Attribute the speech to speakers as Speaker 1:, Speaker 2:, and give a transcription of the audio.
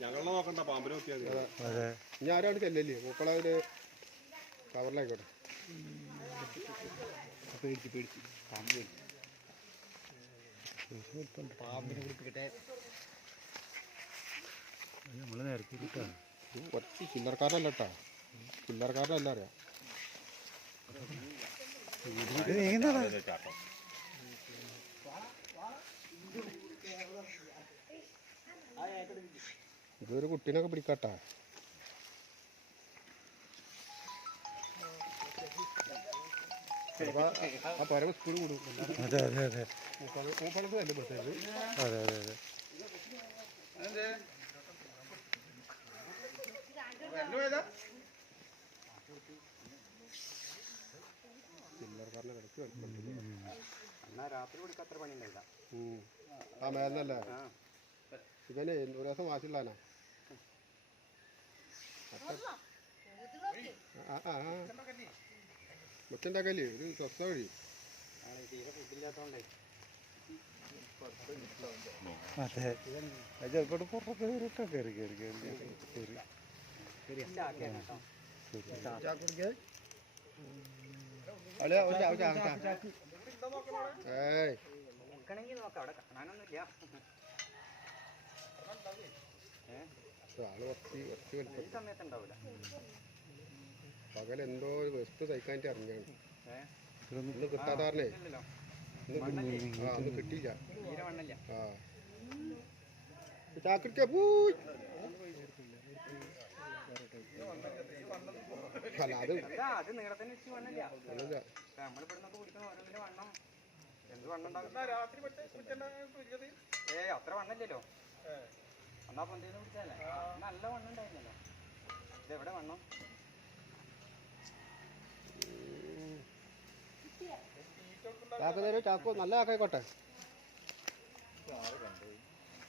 Speaker 1: ഞങ്ങളെ നോക്കണ്ട പാമ്പിനെ
Speaker 2: ഇനി ആരാണ് ചെല്ലല്ലേ മൂക്കള ഒരു കവറിലായിക്കോട്ടെ
Speaker 3: പേടിച്ച് പേടിച്ച് പാമ്പ് പേടിച്ച് പാമ്പിനെ
Speaker 4: നമ്മൾ നേരത്തെ
Speaker 2: ചില്ലറക്കാരനല്ല കേട്ടാ ചില്ലറക്കാരല്ല അറിയാം ഇതൊരു കുട്ടീനൊക്കെ പിടിക്കാട്ടാ. അപ്പൊ ആ പരമ സ്കൂൾ കൂടും
Speaker 4: അതെ അതെ അതെ. അതെ അതെ അതെ.
Speaker 2: ചില്ലറക്കാരനെ കിടക്ക്
Speaker 3: എന്നാ രാത്രി കുടിക്കാൻ അത്ര പണി ഉണ്ടായില്ല.
Speaker 2: ആ മേലല്ലേ? ഇവനെ ഒരു ദിവസം വാശിള്ളാനാ ആ ആ മുറ്റുണ്ടാക്കല്ലേ ഒരു സ്വസ്ഥ വഴി.
Speaker 4: അതെ. ചിലപ്പോൾ പുറത്ത് കയറിട്ടാ കയറി കയറി കയറി കയറി കയറി
Speaker 2: അളിയാ, ഒരു വെസ്റ്റ് സഹിക്കാനായിട്ട് ഇറങ്ങിയാണ്. ഇന്ന്
Speaker 3: കിട്ടാതാറില്ലേ
Speaker 2: ഇന്ന് കിട്ടിയില്ല. ആ. ചാക്കിട്ട് പോയി. അല്ല അത്
Speaker 3: വെച്ച് നമ്മളിവിടെ കുടിക്കുന്ന ഓരോന്നിന്റെ വണ്ണം. എന്ത് ഉണ്ടാവും ഏ അത്ര വണ്ണല്ലല്ലോ. എന്നാ പൊന്തേന്ന് കുടിച്ചാലേ? നല്ല വണ്ണം ഉണ്ടായിരുന്നല്ലോ. ഇത് എവിടെ വണ്ണം?
Speaker 2: ചാക്ക് നല്ല ചാക്കായിക്കോട്ടെ